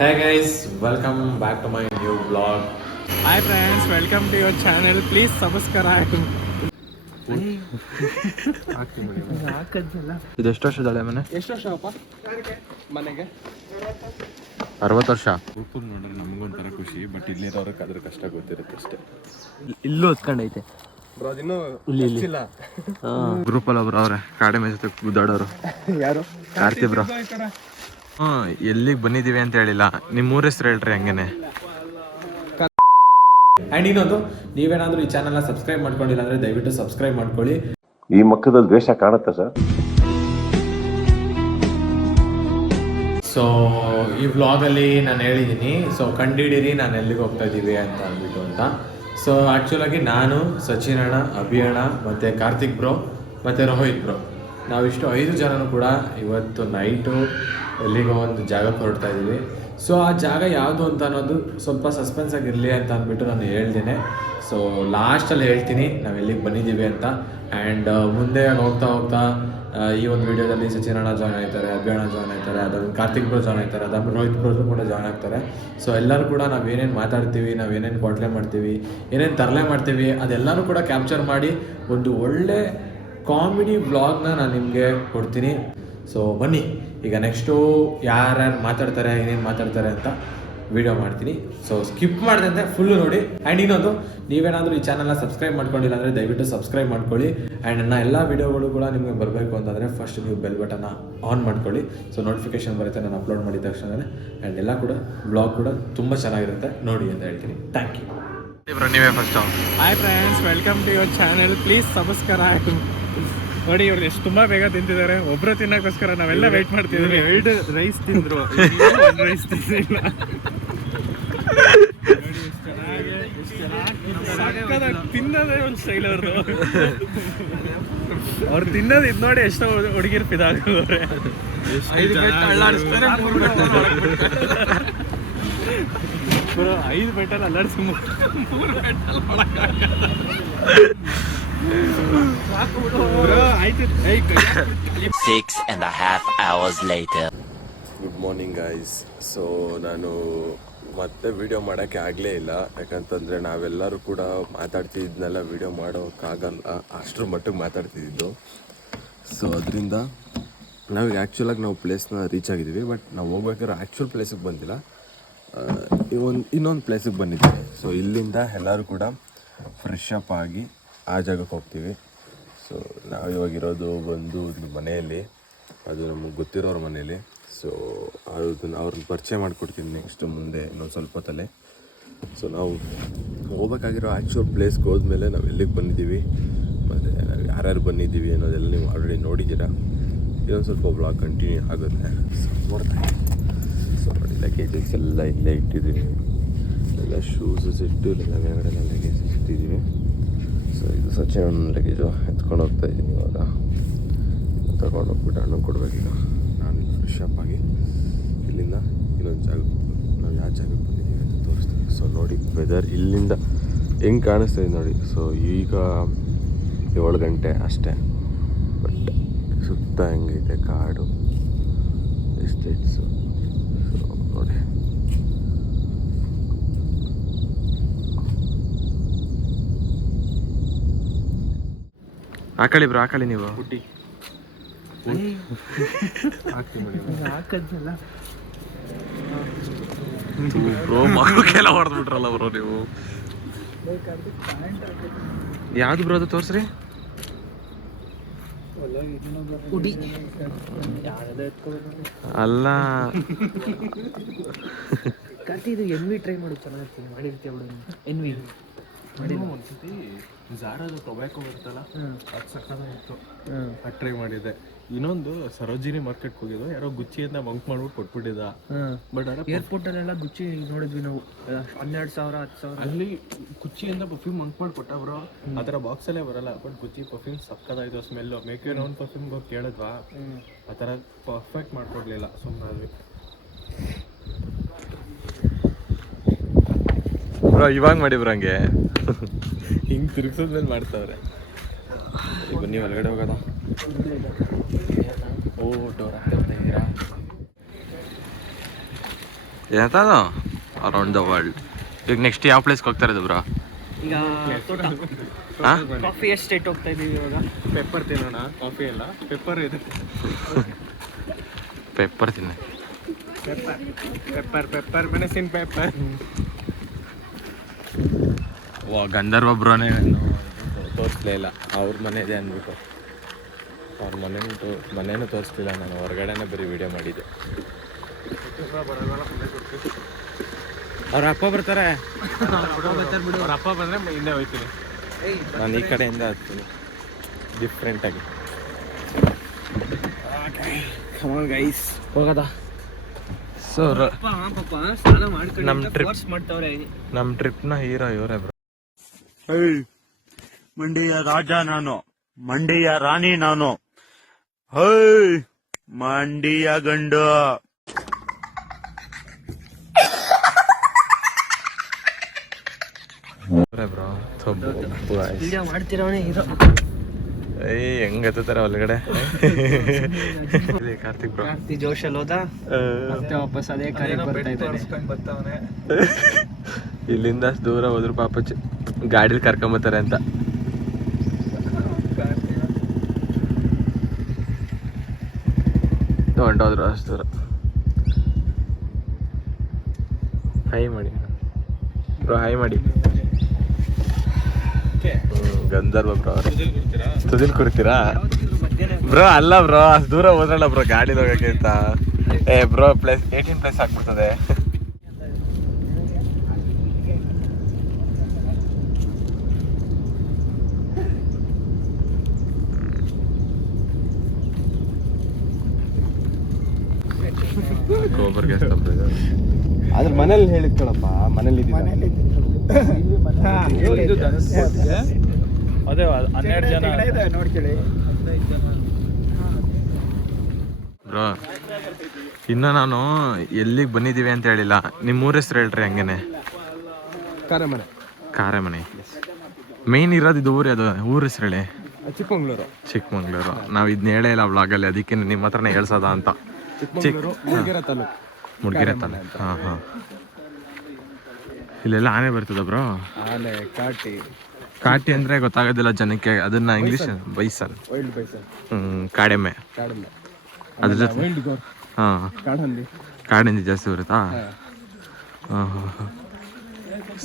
Hey guys, welcome back to my new vlog. Hi friends, welcome to your channel. Please subscribe. ಇದು ಎಷ್ಟು ವರ್ಷದ ಮನೆ? ಎಷ್ಟು ವರ್ಷ ಅಪ್ಪ ಮನೆಗೆ? 60 ವರ್ಷ. ಗ್ರೂಪ್ ನೋಡ್ರೆ ನಮಗೊಂಥರ ಖುಷಿ, ಬಟ್ ಇಲ್ಲಿರೋರಿಗೆ ಅದ್ರ ಕಷ್ಟ ಗೊತ್ತಿರುತ್ತೆ ಅಷ್ಟೇ. ಇಲ್ಲೂ ಹೊತ್ಕೊಂಡೈತೆ ಗ್ರೂಪ್ ಅಲ್ಲಿ ಒಬ್ರು ಅವ್ರೆ ಕಾಡೆ ಮೇಲೆ ಜೊತೆ ಗುದ್ದಾಡೋರು. ಯಾರು? ಕಾರ್ತಿ ಬ್ರೋ. ಎಲ್ಲಿಗೆ ಬಂದಿದೀವಿ ಅಂತ ಹೇಳಿಲ್ಲ, ನಿಮ್ಮ ಊರ ಹೆಸರು ಹೇಳ್ರಿ ಹಂಗೇನೆ. ಆ್ಯಂಡ್ ಇನ್ನೊಂದು, ನೀವೇನಾದರೂ ಈ ಚಾನಲ್ನ ಸಬ್ಸ್ಕ್ರೈಬ್ ಮಾಡ್ಕೊಂಡಿಲ್ಲ ಅಂದರೆ ದಯವಿಟ್ಟು ಸಬ್ಸ್ಕ್ರೈಬ್ ಮಾಡ್ಕೊಳ್ಳಿ. ಈ ಮಕ್ಕದಲ್ಲಿ ದ್ವೇಷ ಕಾಣುತ್ತಾ ಸರ್? ಸೊ ಈ ವ್ಲಾಗಲ್ಲಿ ನಾನು ಹೇಳಿದ್ದೀನಿ, ಸೊ ಕಂಡಿಡೀರಿ ನಾನು ಎಲ್ಲಿಗೆ ಹೋಗ್ತಾ ಇದ್ದೀವಿ ಅಂತ ಅಂದ್ಬಿಟ್ಟು ಅಂತ. ಸೊ ಆ್ಯಕ್ಚುಲಾಗಿ ನಾನು, ಸಚಿನ್ ಅಣ್ಣ, ಅಭಿ ಅಣ್ಣ ಮತ್ತು ಕಾರ್ತಿಕ್ ಬ್ರೋ ಮತ್ತು ರೋಹಿತ್ ಬ್ರೋ, ನಾವಿಷ್ಟು 5 ಜನನೂ ಕೂಡ ಇವತ್ತು ನೈಟು ಎಲ್ಲಿಗೋ ಒಂದು ಜಾಗಕ್ಕೆ ಹೊರಡ್ತಾ ಇದ್ದೀವಿ. ಸೊ ಆ ಜಾಗ ಯಾವುದು ಅಂತ ಅನ್ನೋದು ಸ್ವಲ್ಪ ಸಸ್ಪೆನ್ಸ್ ಆಗಿರಲಿ ಅಂತ ಅಂದ್ಬಿಟ್ಟು ನಾನು ಹೇಳ್ತೀನಿ. ಸೊ ಲಾಸ್ಟಲ್ಲಿ ಹೇಳ್ತೀನಿ ನಾವು ಎಲ್ಲಿಗೆ ಬಂದಿದ್ದೀವಿ ಅಂತ. ಆ್ಯಂಡ್ ಮುಂದೆ ಹೋಗ್ತಾ ಹೋಗ್ತಾ ಈ ಒಂದು ವಿಡಿಯೋದಲ್ಲಿ ಸಚಿನ್ ಅಣ್ಣ ಜಾಯ್ನ್ ಆಗ್ತಾರೆ, ಅಭಿ ಅಣ್ಣ ಜಾಯ್ನ್ ಆಗ್ತಾರೆ, ಅದಾದ್ಮೇಲೆ ಕಾರ್ತಿಕ್ ಬ್ರೋ ಜಾಯ್ನ್ ಆಗ್ತಾರೆ, ಅದಾದ್ಮೇಲೆ ರೋಹಿತ್ ಬ್ರೋ ಕೂಡ ಜಾಯ್ನ್ ಆಗ್ತಾರೆ. ಸೊ ಎಲ್ಲರೂ ಕೂಡ ನಾವು ಏನೇನು ಮಾತಾಡ್ತೀವಿ, ನಾವು ಏನೇನು ಕೊಟ್ಲೆ ಮಾಡ್ತೀವಿ, ಏನೇನು ತರಲೆ ಮಾಡ್ತೀವಿ, ಅದೆಲ್ಲನೂ ಕೂಡ ಕ್ಯಾಪ್ಚರ್ ಮಾಡಿ ಒಂದು ಒಳ್ಳೆ ಕಾಮಿಡಿ ವ್ಲಾಗ್ನ ನಾನು ನಿಮಗೆ ಕೊಡ್ತೀನಿ. ಸೊ ಬನ್ನಿ, ಈಗ ನೆಕ್ಸ್ಟು ಯಾರ್ಯಾರು ಮಾತಾಡ್ತಾರೆ, ಏನೇನು ಮಾತಾಡ್ತಾರೆ ಅಂತ ವಿಡಿಯೋ ಮಾಡ್ತೀನಿ. ಸೊ ಸ್ಕಿಪ್ ಮಾಡಿದಂತೆ ಫುಲ್ಲು ನೋಡಿ. ಆ್ಯಂಡ್ ಇನ್ನೊಂದು, ನೀವೇನಾದರೂ ಈ ಚಾನಲ್ನ ಸಬ್ಸ್ಕ್ರೈಬ್ ಮಾಡ್ಕೊಂಡಿಲ್ಲ ಅಂದರೆ ದಯವಿಟ್ಟು ಸಬ್ಸ್ಕ್ರೈಬ್ ಮಾಡ್ಕೊಳ್ಳಿ. ಆ್ಯಂಡ್ ನನ್ನ ಎಲ್ಲ ವೀಡಿಯೋಗಳು ಕೂಡ ನಿಮಗೆ ಬರಬೇಕು ಅಂತಂದರೆ ಫಸ್ಟ್ ನೀವು ಬೆಲ್ ಬಟನ್ನ ಆನ್ ಮಾಡ್ಕೊಳ್ಳಿ. ಸೊ ನೋಟಿಫಿಕೇಶನ್ ಬರುತ್ತೆ ನಾನು ಅಪ್ಲೋಡ್ ಮಾಡಿದ ತಕ್ಷಣವೇ. ಆ್ಯಂಡ್ ಎಲ್ಲ ಕೂಡ ವ್ಲಾಗ್ ಕೂಡ ತುಂಬ ಚೆನ್ನಾಗಿರುತ್ತೆ, ನೋಡಿ ಅಂತ ಹೇಳ್ತೀನಿ. Thank you. ನೀವೇ first. Hi friends, welcome to your channel. Please subscribe. ನೋಡಿ ಇವ್ರು ಎಷ್ಟು ತುಂಬಾ ಬೇಗ ತಿಂತಿದ್ದಾರೆ. ಒಬ್ರು ತಿನ್ನಕ್ಕೋಸ್ಕರ ನಾವೆಲ್ಲ ವೇಟ್ ಮಾಡ್ತಿದ್ವಿ. 2 ರೈಸ್ ತಿಂದ್ರು, ರೈಸ್ ತಿಂದಿಲ್ಲ. ತಿನ್ನೋದೇ ಒಂದು ಸ್ಟೈಲ್ ಅವ್ರದ್ದು. ಅವ್ರು ತಿನ್ನೋದು ಇದು ನೋಡಿ ಎಷ್ಟೋ ಹುಡುಗಿರು ಫಿದಾಗೋರೆ. 5 ಬೆಟ್ಟಲ್ಲಿ ಅಲ್ಲಾಡ್ಸಿ 3 ಬೆಟ್ಟಲ್ಲಿ ಮಾಡಕ್ಕಾಗಲ್ಲ. 6.5 hours later. Good morning guys. So ನಾನು ಮತ್ತೆ ವಿಡಿಯೋ ಮಾಡೋಕ್ಕೆ ಆಗಲೇ ಇಲ್ಲ, ಯಾಕಂತಂದರೆ ನಾವೆಲ್ಲರೂ ಕೂಡ ಮಾತಾಡ್ತಿದ್ದನ್ನೆಲ್ಲ ವಿಡಿಯೋ ಮಾಡೋಕ್ಕಾಗಲ್ಲ, ಅಷ್ಟರ ಮಟ್ಟಿಗೆ ಮಾತಾಡ್ತಿದ್ದು. ಸೊ ಅದರಿಂದ ನಾವೀಗ ಆ್ಯಕ್ಚುಲಾಗಿ ನಾವು ಪ್ಲೇಸ್ನ ರೀಚ್ ಆಗಿದ್ದೀವಿ, ಬಟ್ ನಾವು ಹೋಗ್ಬೇಕಾದ್ರೆ ಆ್ಯಕ್ಚುಲ್ ಪ್ಲೇಸಿಗೆ ಬಂದಿಲ್ಲ, ಇನ್ನೊಂದು ಪ್ಲೇಸಿಗೆ ಬಂದಿದ್ದೀವಿ. ಸೊ ಇಲ್ಲಿಂದ ಎಲ್ಲರೂ ಕೂಡ ಫ್ರೆಶ್ ಅಪ್ ಆಗಿ ಆ ಜಾಗಕ್ಕೆ ಹೋಗ್ತೀವಿ. ಸೊ ನಾವು ಇವಾಗಿರೋದು ಬಂದು ಮನೆಯಲ್ಲಿ, ಅದು ನಮಗೆ ಗೊತ್ತಿರೋರ ಮನೇಲಿ. ಸೊ ಅದನ್ನು ಅವ್ರನ್ನ ಪರಿಚಯ ಮಾಡಿಕೊಡ್ತೀನಿ ನೆಕ್ಸ್ಟ್ ಮುಂದೆ ಇನ್ನೊಂದು ಸ್ವಲ್ಪ ಹೊತ್ತಲ್ಲೇ. ಸೊ ನಾವು ಹೋಗ್ಬೇಕಾಗಿರೋ ಆ್ಯಕ್ಚುಲ್ ಪ್ಲೇಸ್ಗೆ ಹೋದ್ಮೇಲೆ ನಾವು ಎಲ್ಲಿಗೆ ಬಂದಿದ್ದೀವಿ ಮತ್ತು ನಾವು ಯಾರ್ಯಾರು ಬಂದಿದ್ದೀವಿ ಅನ್ನೋದೆಲ್ಲ ನೀವು ಆಲ್ರೆಡಿ ನೋಡಿದ್ದೀರಾ. ಇನ್ನೊಂದು ಸ್ವಲ್ಪ ಬ್ಲಾಗ್ ಕಂಟಿನ್ಯೂ ಆಗುತ್ತೆ. ಸೊ ನೋಡ್ತಾ ಸೊ ನೋಡಿ, ಲಗೇಜಸ್ ಎಲ್ಲ ಇಲ್ಲೇ ಇಟ್ಟಿದ್ದೀವಿ, ಎಲ್ಲ ಶೂಸಸ್ ಇಟ್ಟು ಇಲ್ಲ ಮೇಲ್ಗಡೆ ಲಗೇಜಸ್ ಇಟ್ಟಿದ್ದೀವಿ. ಸೊ ಇದು ಸಚಿನ್ ಲಗೇಜು ಎತ್ಕೊಂಡು ಹೋಗ್ತಾ ಇದ್ದೀನಿ ಇವಾಗ. ತಗೊಂಡು ಹೋಗ್ಬಿಟ್ಟು ಅಣ್ಣ ಕೊಡಬೇಕೀಗ. ನಾನು ಫ್ರೆಶ್ ಅಪ್ ಆಗಿ ಇಲ್ಲಿಂದ ಇನ್ನೊಂದು ಜಾಗಕ್ಕೆ, ನಾವು ಯಾವ ಜಾಗಕ್ಕೆ ಬಂದಿದ್ದೀವಿ ಅಂತ ತೋರಿಸ್ತೀವಿ. ಸೊ ನೋಡಿ ವೆದರ್ ಇಲ್ಲಿಂದ ಹೆಂಗೆ ಕಾಣಿಸ್ತಾ ಇದೆ ನೋಡಿ. ಸೊ ಈಗ 7 ಗಂಟೆ ಅಷ್ಟೇ, ಬಟ್ ಸುತ್ತ ಹೆಂಗೈತೆ ಕಾಡು, ಎಸ್ಟೇಟ್ಸು. ಸೊ ನೋಡಿ, ಹಾಕಳಿ ಬ್ರೋ, ಹಾಕಳಿ ನೀವು. ಬ್ರೋ ಮಗಕ್ಕೆಲ್ಲ ಹೊಡೆದ್ಬಿಟ್ರಲ್ಲ ಬ್ರೋ ನೀವು. ಯಾವ್ದು ಬ್ರೋ ಅದು ತೋರ್ಸ್ರಿ. ಅಲ್ಲ ಇದು ಎನ್ವಿ ಟ್ರೈ ಮಾಡು, ಚೆನ್ನಾಗಿ ಮಾಡಿರ್ತೀಯ ಬಿಡು. ಎನ್ವಿ ಒಂದ್ಸತಿ ಜಾರದು ಟೊಬ್ಯಾಕೋ ಬರ್ತಲ್ಲ, ಅದು ಸಕ್ಕತ್ತಾಗಿತ್ತು, ಅದು ಟ್ರೈ ಮಾಡಿದ್ದೆ. ಇನ್ನೊಂದು ಸರೋಜಿನಿ ಮಾರ್ಕೆಟ್ಗೆ ಹೋಗಿದ್ದು, ಯಾರೋ ಗುಚ್ಚಿಯಿಂದ ಬಂಕ್ ಮಾಡ್ಬಿಟ್ಟು ಕೊಟ್ಬಿಟ್ಟಿದ್ದ. ಬಟ್ ಏರ್ಪೋರ್ಟ್ ಅಲ್ಲೆಲ್ಲ ಗುಚ್ಚಿ ನೋಡಿದ್ವಿ ನಾವು, 12,000 10,000 ಅಲ್ಲಿ ಗುಚ್ಚಿಯಿಂದ ಪರ್ಫ್ಯೂಮ್ ಬಂಕ್ ಮಾಡಿ ಕೊಟ್ಟ ಬ್ರೋ. ಆ ಥರ ಬಾಕ್ಸಲ್ಲೇ ಬರಲ್ಲ, ಬಟ್ ಗುಚ್ಚಿ ಪರ್ಫ್ಯೂಮ್ ಸಕ್ಕತ್ತಾಯಿತು ಸ್ಮೆಲ್ಲು. ಮೇಕ್ ಯುವರ್ ಓನ್ ಪರ್ಫ್ಯೂಮ್ಗೆ ಹೋಗಿ ಕೇಳಿದ್ವಾ, ಆ ಥರ ಪರ್ಫೆಕ್ಟ್ ಮಾಡ್ಕೊಡ್ಲಿಲ್ಲ, ಸುಮ್ಮನೆ ಬ್ರೋ ಇವಾಗ ಮಾಡಿ ಬ್ರೋ ಹಂಗೆ ಹಿಂಗೆ ತಿರುಗಿಸಿದ್ಮೇಲೆ ಮಾಡ್ತಾವ್ರೆ. ಬನ್ನಿ ಒಳಗಡೆ ಹೋಗೋದ. ಓ ಡೋರ್ ಹಾಕ್ತಾ ಇದ್ದೀರಾ? ಎಂತದು ಅರೌಂಡ್ ದ ವರ್ಲ್ಡ್. ಈಗ ನೆಕ್ಸ್ಟ್ ಯಾವ ಪ್ಲೇಸ್ಗೆ ಹೋಗ್ತಾ ಇರೋದು ಬ್ರೋ? ಈಗ ತೋಟ ಹಾಂ, ಕಾಫಿ ಎಸ್ಟೇಟ್ ಹೋಗ್ತಾ ಇದೀವಿ ಇವಾಗ. ಪೆಪ್ಪರ್ ತಿನ್ನೋಣ, ಕಾಫಿ ಎಲ್ಲ ಪೆಪ್ಪರ್ ಇದೆ. ಪೆಪ್ಪರ್ ತಿನ್ನಿ. ಪೆಪ್ಪರ್ ಮೆಣಸಿನ ಪೆಪ್ಪರ್. ವಾ, ಗಂಧರ್ವ ಬ್ರೋನೇ ತೋರಿಸ್ಲೇ ಇಲ್ಲ. ಅವ್ರ ಮನೆ ಇದೆ ಅಂದ್ಬಿಟ್ಟು ಅವ್ರ ಮನೇನೂ ತೋರಿಸ್ಲಿಲ್ಲ. ನಾನು ಹೊರಗಡೆನೇ ಬರೀ ವಿಡಿಯೋ ಮಾಡಿದ್ದೆ. ಅವ್ರ ಅಪ್ಪ ಬರ್ತಾರೆ. ಅವ್ರ ಅಪ್ಪ ಬಂದರೆ ಹಿಂದೆ ಹೋಗ್ತೀನಿ. ನಾನು ಈ ಕಡೆಯಿಂದ ಹತ್ತೀನಿ ಡಿಫ್ರೆಂಟಾಗಿ. ಗೈಸ್ ಹೋಗದ. ಸೊ ಪಾಪ ಸ್ನಾನ ಮಾಡ್ಕೊಂಡು ನಮ್ trip- ಫೋರ್ಸ್ ಮಾಡ್ತಾವ್ರೆ. ನಮ್ಮ ಟ್ರಿಪ್ನ ಹೀರೋ ಇವರೇ ಬ್ರೋ. ಮಂಡ್ಯ ರಾಜ ನಾನು, ಮಂಡ್ಯ ರಾಣಿ ನಾನು, ಹೈ ಮಂಡ್ಯ ಗಂಡು. ಇವರೇ ಬ್ರೋ. ವಿಡಿಯೋ ಮಾಡ್ತಿರೋನೆ ಇದು. ಏಯ್ ಹೆಂಗ್ ಹತ್ತಾರೆ ಒಳಗಡೆ. ಕಾರ್ತಿಕ್ ಬ್ರೋ ಕಾರ್ತಿ ಜೋಶಲ್ಲಿ ಹೋದ, ಮತ್ತೆ ವಾಪಸ್ ಅದೇ ಕರೆ ಬರ್ತಾ ಇದ್ದಾನೆ. ಇಲ್ಲಿಂದ ಅಷ್ಟು ದೂರ ಹೋದ್ರು ಪಾಪ ಗಾಡೀಲಿ ಕರ್ಕೊಂಬತ್ತಾರೆ ಅಂತ. ಹೊಂಟೋದ್ರು ಅಷ್ಟು ದೂರ. ಹೈ ಮಾಡಿ ಬ್ರೋ, ಹೈ ಮಾಡಿ. ಗಂಧರ್ವ ಬ್ರೋ. ತುದಿಲ್ ಕೊಡ್ತೀರಾ ಬ್ರೋ? ಅಲ್ಲ ಬ್ರೋ, ಅಷ್ಟು ದೂರ ಹೋದ್ರಲ್ಲ ಬ್ರೋ ಗಾಡೀಲಿ ಹೋಗಕ್ಕೆ ಅಂತ. ಏ ಬ್ರೋ, ಪ್ಲಸ್ 18+ ಆಗ್ಬಿಡ್ತದೆ. ಗೋಬರ್ ಗ್ಯಾಸ್ ಅದ್ರ ಮನೇಲಿ ಹೇಳಿದ್ಕಳಪ್ಪ, ಮನೇಲಿ ಅದೇ 12 ಜನ ನೋಡ್ಕೊಳ್ಳಿ. ಬ್ರೋ, ಇನ್ನು ನಾನು ಎಲ್ಲಿಗೆ ಬಂದಿದ್ದೀವಿ ಅಂತ ಹೇಳಿಲ್ಲ. ನಿಮ್ಮ ಊರ ಹೆಸರು ಹೇಳ್ರಿ ಹಂಗೇನೆ. ಕಾರಮನೆ. ಕಾರೆಮನೆ ಮೇನ್ ಇರೋದು ಇದು ಊರು. ಅದು ಊರ ಹೆಸರು ಹೇಳಿ. ಚಿಕ್ಕಮಂಗ್ಳೂರು. ಚಿಕ್ಕಮಂಗ್ಳೂರು. ನಾವು ಇದನ್ನ ಹೇಳೇ ಇಲ್ಲ ವ್ಲಾಗಲ್ಲಿ, ಅದಕ್ಕೆ ನಿಮ್ಮ ಹತ್ರನೇ ಹೇಳ್ಸೋದ ಅಂತ. ಮೂಡಿಗೆರೆ ತಾಲೂಕು. ಮುಡ್ಗೆರೆ ತಾಲೂಕು. ಹಾಂ ಹಾಂ. ಇಲ್ಲೆಲ್ಲ ಆನೆ ಬರ್ತದ ಬ್ರೋ? ಆನೆ, ಕಾಟಿ. ಕಾಟಿ ಅಂದರೆ ಗೊತ್ತಾಗೋದಿಲ್ಲ ಜನಕ್ಕೆ. ಅದನ್ನ ಇಂಗ್ಲೀಷ್ ಬೈಸನ್. Wild bison. ಕಾಡೆಮ್ಮೆ. ಕಾಡಲ್ಲ. ಅದ್ರ ಜೊತೆ ವೈಲ್ಡ್ ಗೋರ್. ಹಾಂ, ಕಾಡಂದಿ. ಕಾಡಿಂದ ಜಾಸ್ತಿ ಬರುತ್ತಾ? ಹಾಂ ಹಾಂ ಹಾಂ.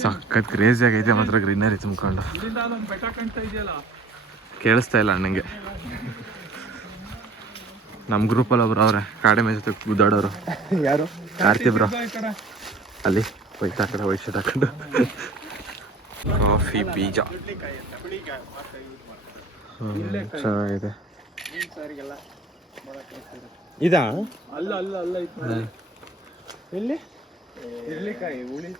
ಸಖತ್ ಕ್ರೇಜಿ ಆಗೈತೆ ಮಾತ್ರ ಗ್ರೀನರಿ ತುಂಬ್ಕೊಂಡು. ಕೇಳಿಸ್ತಾ ಇಲ್ಲ ನನಗೆ. ನಮ್ಮ ಗ್ರೂಪಲ್ಲಿ ಒಬ್ರು ಅವ್ರೆ ಕಾಡೆಮ್ಮೆ ಜೊತೆ ಗುದ್ದಾಡೋರು. ಯಾರು? ಕಾರ್ತಿ ಬ್ರೋ. ಅಲ್ಲಿ ಹೋಯ್ತಾ ಆ ಕಡೆ ವೈಟ್ ಶರ್ಟ್ ಹಾಕೊಂಡು. ಕಾಫಿ ಬೀಜ ಚೆನ್ನಾಗಿದೆ. ಇದಾ? ಎಲ್ಲಿ? ಇರ್ಲಿಕಾಯಿ ಹುಳಿ.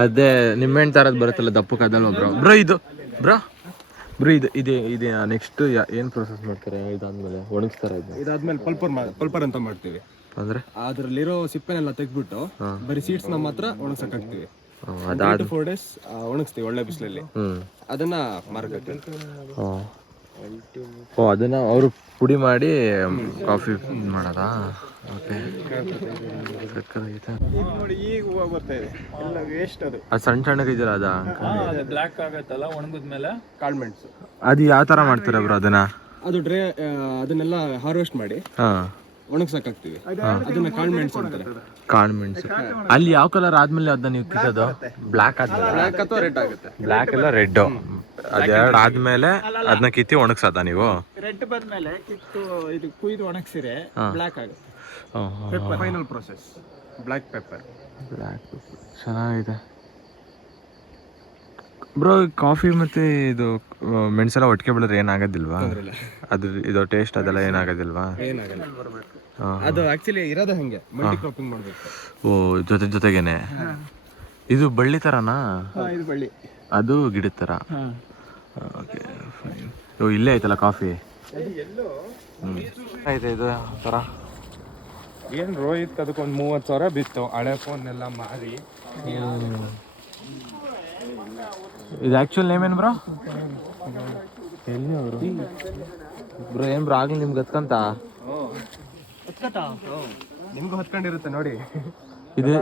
ಅದೇ ನಿಮ್ಮೆಣ್ಣು ತರದ್ ಬರುತ್ತಲ್ಲ ದಪ್ಪಕ್ಕೆ, ಅದಲ್ವ ಬ್ರೋ? ಬ್ರೋ ಇದು ಬ್ರೋ ಇದು ನೆಕ್ಸ್ಟ್ ಏನು ಪ್ರೊಸೆಸ್ ಮಾಡ್ತಾರೆ ಇದಾದ್ಮೇಲೆ? ಒಣಗಿಸ್ತಾರೆ ಇದನ್ನ? ಇದಾದ್ಮೇಲೆ ಪಲ್ಪರ್ ಅಂತ ಮಾಡ್ತೀವಿ. ಅಂದ್ರೆ ಅದ್ರಲ್ಲಿರೋ ಸಿಪ್ಪೆನೆಲ್ಲ ತೆಗ್ದ್ಬಿಟ್ಟು ಬರೀ ಸೀಡ್ಸ್ ನ ಮಾತ್ರ ಒಣಗ್ಸಕ್ ಹಾಕ್ತಿವಿ. ಅದಾದ 4 days ಒಣಗಿಸ್ತೀವಿ ಒಳ್ಳೆ ಬಿಸಿಲಲ್ಲಿ. ಅದನ್ನ ಮಾರ್ಕೆಟ್. ಓ, ಅದನ್ನ ಅವರು ಪುಡಿ ಮಾಡಿ ಕಾಫಿ ಮಾಡೋದಾ? ಓಕೆ. ನೋಡಿ ಈಗ ಹೂವು ಬರ್ತಾ ಇದೆ, ಎಲ್ಲ ವೇಸ್ಟ್. ಅದು ಸಣ್ಣ ಸಣ್ಣಗಿದ್ದೀರ ಅದ ಬ್ಲಾಕ್ ಆಗತ್ತಲ್ಲ ಒಣಗಿದ್ಮೇಲೆ ಕಾಳ್ಮೆಣ್ಸು. ಅದು ಯಾವ ತರ ಮಾಡ್ತಾರೆ ಬ್ರೋ ಅದನ್ನ? ಅದು ಅದನ್ನೆಲ್ಲ ಹಾರ್ವೆಸ್ಟ್ ಮಾಡಿ ಒಣಗ್ಸಕ್ ಹಾಕ್ತಿವಿ. ಅದನ್ನ ಕಾಳ್ಮೆಣ್ಸು ಅಂತಾರೆ. ಕಾಳ್ಮೆಣ್ಸು. ಅಲ್ಲಿ ಯಾವ ಕಲರ್ ಆದ್ಮೇಲೆ ಅದನ್ನ ನೀವು ಕಿತ್ತೋದು? ಬ್ಲಾಕ್ ಆದ್ಮೇಲೆ? ಬ್ಲಾಕ್ ಅಥವಾ ರೆಡ್ ಆಗುತ್ತೆ. ಬ್ಲಾಕ್ ಎಲ್ಲ ರೆಡ್. ಅದೆರಡು ಆದ್ಮೇಲೆ ಅದನ್ನ ಕಿತ್ತಿ ಒಣಗ್ಸದ ನೀವು? ರೆಡ್ ಬಂದ್ಮೇಲೆ ಕಿತ್ತು ಇದು ಕುಯ್ದು ಒಣಗಿಸಿರೆ ಬ್ಲಾಕ್ ಆಗುತ್ತೆ. Final process black pepper. Black pepper ಚೆನ್ನಾಗಿದೆ ಬ್ರೋ. ಕಾಫಿ ಮತ್ತೆ ಇದು ಮೆಣಸೆಲ್ಲ ಒಟ್ಟಿಗೆ ಬೆಳೆದ್ರೆ ಏನಾಗೋದಿಲ್ವಾ? ಅದ್ರ ಇದು ಟೇಸ್ಟ್ ಅದೆಲ್ಲ ಏನಾಗೋದಿಲ್ವಾ? ಏನಾಗಲ್ಲ. ಅದು ಆಕ್ಚುಲಿ ಇರೋದು ಹಂಗೆ, ಮಲ್ಟಿ ಕ್ರಾಪಿಂಗ್ ಮಾಡ್ಬೇಕು. ಓ, ಜೊತೆಗೇನೆ. ಇದು ಬಳ್ಳಿ ತರನಾ? ಇದು ಬಳ್ಳಿ, ಅದು ಗಿಡದ ತರ. Okay fine. ಓ, ಇಲ್ಲೇ ಐತಲ್ಲ ಕಾಫಿ. ಆಯ್ತು ಇದು ತರ. ಏನ್ ರೋಹಿತ್ ಅದಕ್ಕೊಂದು 30,000 ಬಿತ್ತು. ಹಳೆ ಫೋನ್ ಎಲ್ಲ ಮಾರಿ. ಇದು ಆ್ಯಕ್ಚುಲ್ ನೇಮ್ ಏನು ಬ್ರೋ? ಎಲ್ಲಿ ಅವರು ಬ್ರೋ? ಏನು ಬ್ರೋ ಆಗಲಿ ನಿಮ್ಗೆ ಹತ್ಕಂತ? ನಿಮ್ಗೂ ಹತ್ಕೊಂಡಿರುತ್ತೆ ನೋಡಿ. ಇದು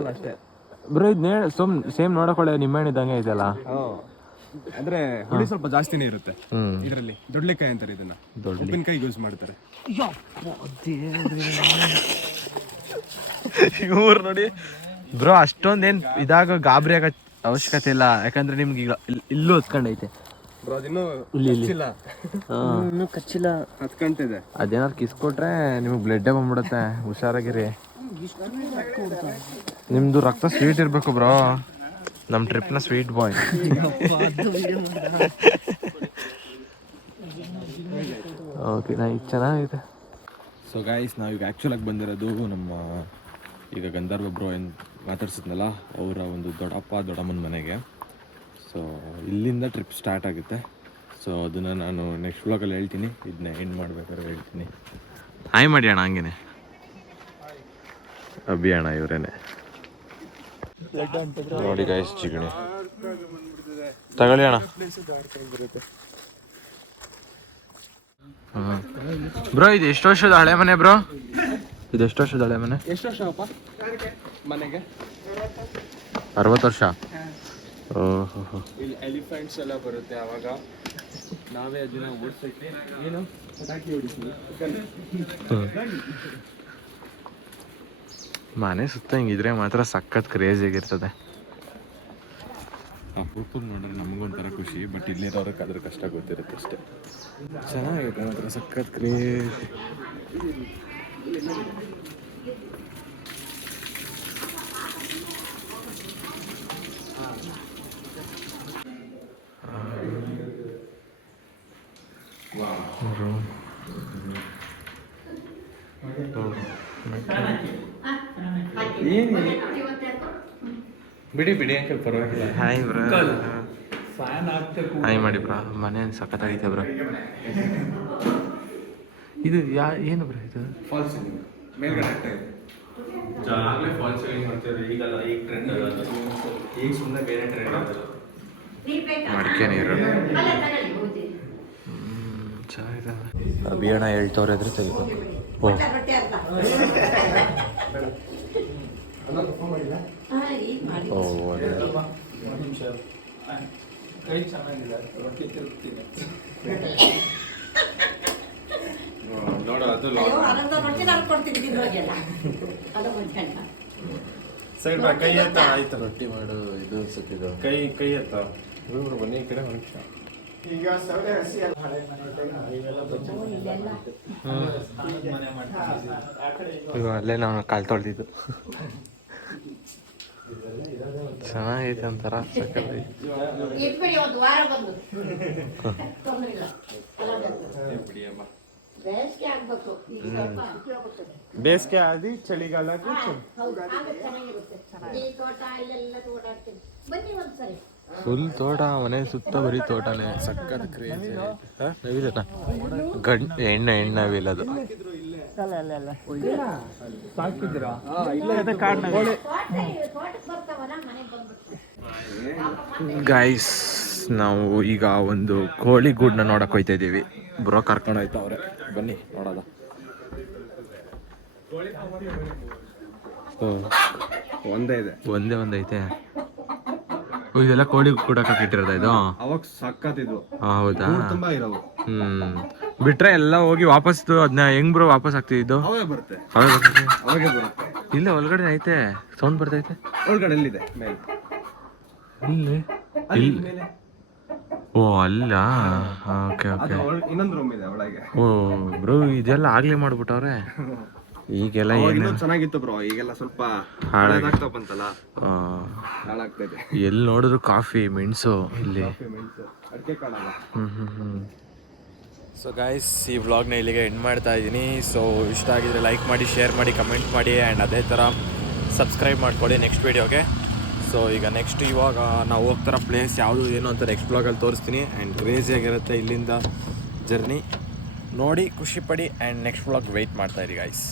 ಬ್ರೋ ಇದು ಸೇಮ್ ನೋಡಕೊಳ್ಳೆ ನಿಂಬೆಹಣ್ಣು ಇದ್ದಂಗೆ ಇದೆಯಲ್ಲ. ಅಂದ್ರೆ ಹುಳಿ ಸ್ವಲ್ಪ ಜಾಸ್ತಿನೇ ಇರುತ್ತೆ ಇದರಲ್ಲಿ. ದೊಡ್ಡಲೆಕಾಯಿ ಅಂತಾರೆ ಇದನ್ನ, ಉಪ್ಪಿನಕಾಯಿ ಯೂಸ್ ಮಾಡ್ತಾರೆ. ಇವ್ರು ನೋಡಿ ಬ್ರೋ ಅಷ್ಟೊಂದೇನು ಇದಾಗ ಗಾಬರಿ ಆಗೋ ಅವಶ್ಯಕತೆ ಇಲ್ಲ, ಯಾಕಂದ್ರೆ ನಿಮ್ಗೆ ಈಗ ಇಲ್ಲೂ ಹೊತ್ಕೊಂಡೈತೆ. ಇನ್ನೂ ಕಚ್ಚಿಲ್ಲ, ಹತ್ಕಂತಿದೆ. ಅದೇನಾದ್ರು ಕಿಸ್ಕೊಟ್ರೆ ನಿಮಗೆ ಬ್ಲಡ್ಡೇ ಬಂದ್ಬಿಡುತ್ತೆ, ಹುಷಾರಾಗಿರಿ. ನಿಮ್ದು ರಕ್ತ ಸ್ವೀಟ್ ಇರಬೇಕು ಬ್ರೋ, ನಮ್ಮ ಟ್ರಿಪ್ನ ಸ್ವೀಟ್ ಬಾಯ್. ಓಕೆ ನಾ ಇದು ಚೆನ್ನಾಗಿದೆ. ಸೊ ಗಾಯ್ಸ್, ನಾವೀಗ ಆ್ಯಕ್ಚುಲಾಗಿ ಬಂದಿರೋದು ನಮ್ಮ ಈಗ ಗಂಧರ್ವ ಬ್ರೋ ಏನು ಮಾತಾಡ್ಸಿದ್ನಲ್ಲ ಅವರ ಒಂದು ದೊಡ್ಡಪ್ಪ ದೊಡ್ಡಮ್ಮನ ಮನೆಗೆ. ಸೊ ಇಲ್ಲಿಂದ ಟ್ರಿಪ್ ಸ್ಟಾರ್ಟ್ ಆಗುತ್ತೆ. ಸೊ ಅದನ್ನು ನಾನು ನೆಕ್ಸ್ಟ್ ವ್ಲಾಗಲ್ಲಿ ಹೇಳ್ತೀನಿ, ಇದನ್ನ ಎಂಡ್ ಮಾಡ್ಬೇಕಾದ್ರೆ ಹೇಳ್ತೀನಿ. ಹಾಯ್ ಮಾಡಿ ಅಣ್ಣ ಹಂಗೇನೆ. ಅಭಿ ಅಣ್ಣ ಇವರೇನೆ ನೋಡಿ ಗಾಯ್ಸ್, ಚಿಗಣಿ ತಗೊಳ್ಳಿ ಅಣ್ಣ. ಬ್ರೋ ಇದು ಎಷ್ಟು ವರ್ಷದ ಹಳೆ ಮನೆ ಬ್ರೋ? ಇದು ಎಷ್ಟು ವರ್ಷದ ಹಳೆ ಮನೆ? ಎಷ್ಟು ವರ್ಷಪ್ಪ ಮನೆಗೆ? 60 ವರ್ಷ. ಓಹೋ. ಇಲ್ಲಿ ಎಲಿಫೆಂಟ್ಸ್ ಎಲ್ಲ ಬರುತ್ತೆ, ಅವಾಗ ನಾವೇ ಅದನ್ನ ಓಡಿಸಕ್ಕೆ ಏನು ಪಟಾಕಿ ಹೊಡಿಸ್ತೀವಿ. ಮನೆ ಸುತ್ತ ಹಿಂಗಿದ್ರೆ ಮಾತ್ರ ಸಖತ್ ಕ್ರೇಜ್ ಆಗಿರ್ತದೆ. ಅಪರೂಪಕ್ಕೆ ನೋಡಿದ್ರೆ ನಮಗೊಂಥರ ಖುಷಿ, ಬಟ್ ಇಲ್ಲಿರೋರಿಗೆ ಅದ್ರ ಕಷ್ಟ ಗೊತ್ತಿರುತ್ತೆ ಅಷ್ಟೇ. ಚೆನ್ನಾಗಿರುತ್ತೆ ಮಾತ್ರ ಸಖತ್ ಕ್ರೇಜ್. ಬಿಡಿ ಬಿಡಿ ಅಂಕಲ್, ಪರವಾಗಿಲ್ಲ. Hi bro. ಹಾಯ್ ಮಾಡಿ ಬ್ರೋ. ಮನೆ ಸಖತ್ತಾಗೈತೆ ಬ್ರೋ. ಇದು ಏನು ಬ್ರೋ ಇದು? ಫಾಲ್ಸ್ ಮೇಲ್ಗಡೆ ಆಗಲೇ ಫಾಲ್ ಸೀಲಿಂಗ್ ಮಾಡ್ತಿದ್ರು, ಈಗಲ್ಲ, ಈಗ ಟ್ರೆಂಡ್ ಅಲ್ಲ. ಈಗ ಸುಮ್ಮನೆ ಬೇರೆ ಟ್ರೆಂಡ್ ಆಗೋದು. ಮಡಿಕೆ ನೀರು ಚೆನ್ನಾಗಿದೆ. ಅಭಿಯಾಣ ಹೇಳ್ತವ್ರೆ ಇದ್ರೆ ತೆಗಿಬೇಕು. ಓ ನೋಡು ಅದು ಸೈಡ್ ಕೈ ಎತ್ತ. ಆಯ್ತು, ರೊಟ್ಟಿ ಮಾಡು. ಇದು ಸುತ್ತಿದ್ದು ಕೈ ಎತ್ತ. ಬನ್ನಿ ಈ ಕಡೆ ಒಂದು ನಿಮಿಷ. ಈಗ ಸೌದೆ ಹಸಿ ಅಲ್ಲೇ ನಾವು ಕಾಲು ತೊಳೆದಿದ್ದು. ಚೆನ್ನಾಗೈತೆ ಒಂಥರ ಸಕ್ಕತ್ತಾಗಿ. ಬೇಸಿಗೆ ಆದಿ ಚಳಿಗಾಲಕ್ಕೂ ಫುಲ್ ತೋಟ, ಮನೆ ಸುತ್ತ ಬರೀ ತೋಟನೇ. ಸಕ್ಕತ್ ಕ್ರೇಜ್. ಎಣ್ಣೆ ನವಿಲದು. ಗೈಸ್, ನಾವು ಈಗ ಒಂದು ಕೋಳಿ ಗೂಡನ್ನ ನೋಡಕ್ ಹೋಯ್ತಾ ಇದೀವಿ. ಬ್ರೋ ಕರ್ಕೊಂಡು ಹೋಯ್ತವ್ರೆ, ಬನ್ನಿ ನೋಡೋದ. ಒಂದೈತೆ. ಇದೆಲ್ಲ ಕೋಳಿ ಕೂಡಕ್ಕೆ ಇಟ್ಟಿರೋದ ಇದು? ಅವಾಗ ಸಕ್ಕತ್ತಿದ್ವು. ಹೌದಾ? ತುಂಬಾ ಇರೋವು. ಬಿಟ್ರೆ ಎಲ್ಲ ಹೋಗಿ ವಾಪಸ್ ಅದನ್ನ ಹೆಂಗ್ ಬ್ರೋ ವಾಪಸ್ ಆಗ್ತಿದ್ದು? ಅವೇ ಬರುತ್ತೆ. ಅವಾಗೆ ಬರುತ್ತೆ. ಇಲ್ಲ ಒಳಗಡೆ ಐತೆ, ಸೌಂಡ್ ಬರ್ತೈತೆ. ಒಳಗಡೆ ಎಲ್ಲಿದೆ? ಮೇಲೆ. ಇಲ್ಲಿ. ಓ ಅಲ್ಲ. Okay okay. ಇನ್ನೊಂದು ರೂಮ್ ಇದೆ ಒಳಗೆ. ಓ ಬ್ರೋ, ಇದೆಲ್ಲ ಆಗ್ಲೇ ಮಾಡ್ಬಿಟ್ಟವ್ರೆ. ಈಗೆಲ್ಲ ಚೆನ್ನಾಗಿತ್ತು ಬ್ರೋ, ಈಗೆಲ್ಲ ಸ್ವಲ್ಪ ಹಾಳಾಗ್ತಾ ಬಂತಲ್ಲ, ಹಾಳಾಗ್ತದೆ. ಎಲ್ಲಿ ನೋಡಿದ್ರು ಕಾಫಿ, ಮೆಣಸು ಇಲ್ಲಿ. ಅಡಿಕೆ ಕಾಳಲ್ಲ. ಸೊ ಗೈಸ್, ಈ ವ್ಲಾಗ್ನ ಇಲ್ಲಿಗೆ ಎಂಡ್ ಮಾಡ್ತಾ ಇದ್ದೀನಿ. ಸೊ ಇಷ್ಟ ಆಗಿದ್ರೆ ಲೈಕ್ ಮಾಡಿ, ಶೇರ್ ಮಾಡಿ, ಕಮೆಂಟ್ ಮಾಡಿ, ಆ್ಯಂಡ್ ಅದೇ ಥರ ಸಬ್ಸ್ಕ್ರೈಬ್ ಮಾಡ್ಕೊಳ್ಳಿ ನೆಕ್ಸ್ಟ್ ವೀಡಿಯೋಗೆ. ಸೊ ಈಗ ನೆಕ್ಸ್ಟ್ ಇವಾಗ ನಾವು ಹೋಗ್ತಾರ ಪ್ಲೇಸ್ ಯಾವುದು ಏನು ಅಂತ ನೆಕ್ಸ್ಟ್ ಬ್ಲಾಗಲ್ಲಿ ತೋರಿಸ್ತೀನಿ. ಆ್ಯಂಡ್ ಕ್ರೇಜಿಯಾಗಿರುತ್ತೆ ಇಲ್ಲಿಂದ ಜರ್ನಿ. ನೋಡಿ ಖುಷಿಪಡಿ, ಆ್ಯಂಡ್ ನೆಕ್ಸ್ಟ್ ವ್ಲಾಗ್ ವೆಯ್ಟ್ ಮಾಡ್ತಾಯಿರಿ ಗೈಸ್.